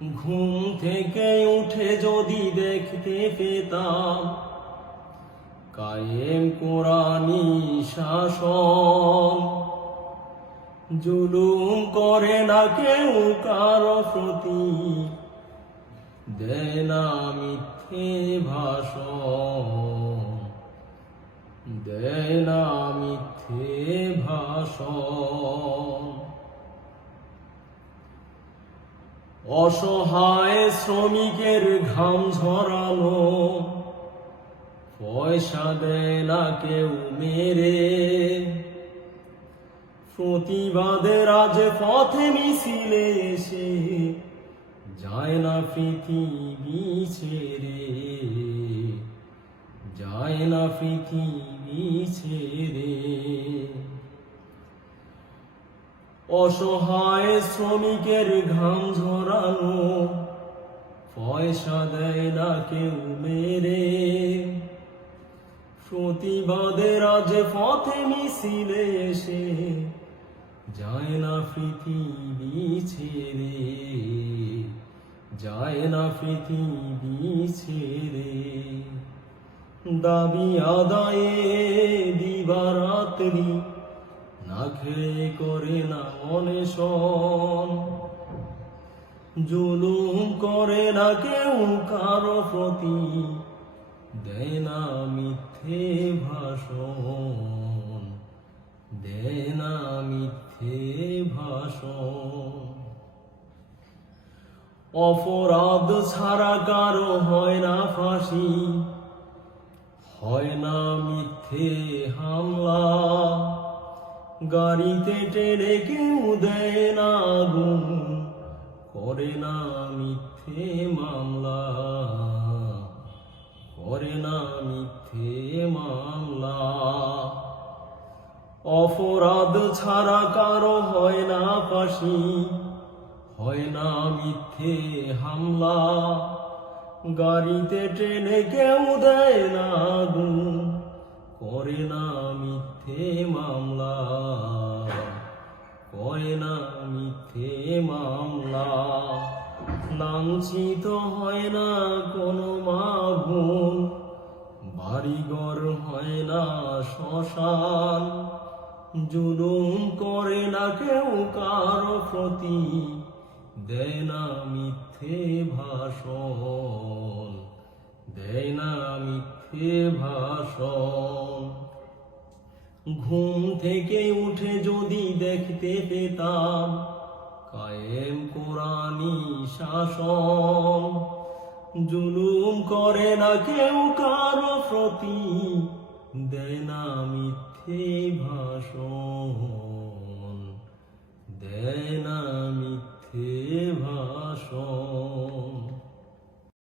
ঘুম থেকে উঠে যদি দেখতে পেতাম, কায়েম কোরআনি শাসন। জুলুম করে না কেউ কারও প্রতি, দেয় না মিথ্যে ভাষণ। দেয় না মিথ্যে ভাষণ। অসহায় শ্রমিকের ঘাম ঝরানো। পয়সা দেয় না কেউ মেরে। প্রতিবাদের আজ পথে মিছিলে এসে যায় না পৃথিবী ছেড়ে যায় না পৃথিবী ছেড়ে অসহায় শ্রমিকের ঘাম ঝরানো, পয়সা দেয় না কেউ মেরে। প্রতিবাদের আজ পথে মিছিলে এসে যায় না পৃথিবী ছেড়ে, যায় না পৃথিবী ছেড়ে। দাবি আদায়ে দিবারাত্রি না করে না অনেশন জুলুম করে না কেউ কারও প্রতি। দেয় না মিথ্যে ভাষণ। দেয় না মিথ্যে ভাষণ। অপরাধ ছাড়া কারও হয় না ফাঁসি। হয় না মিথ্যে হামলা। গাড়িতে টেনে কেউ দেয় না গুম। করে না মিথ্যে মামলা। করে না মিথ্যে মামলা। অপরাধ ছাড়া কারও হয় না ফাঁসি, হয় না মিথ্যে হামলা। গাড়িতে ট্রেনে কেউ দেয় না গুম। করে না মামলা। লাঞ্ছিত হয় না কোনো মা বোন বাড়িঘর হয় না শ্মশান। জুলুম করে না কেউ কারও প্রতি দেয় না মিথ্যে ভাষণ। দেয় না মিথ্যে ভাষণ। ঘুম থেকে উঠে যদি দেখতে পেতাম কায়েম কোরআনি শাসন। জুলুম করে না কেউ কারও প্রতি দেয় না মিথ্যে ভাষণ।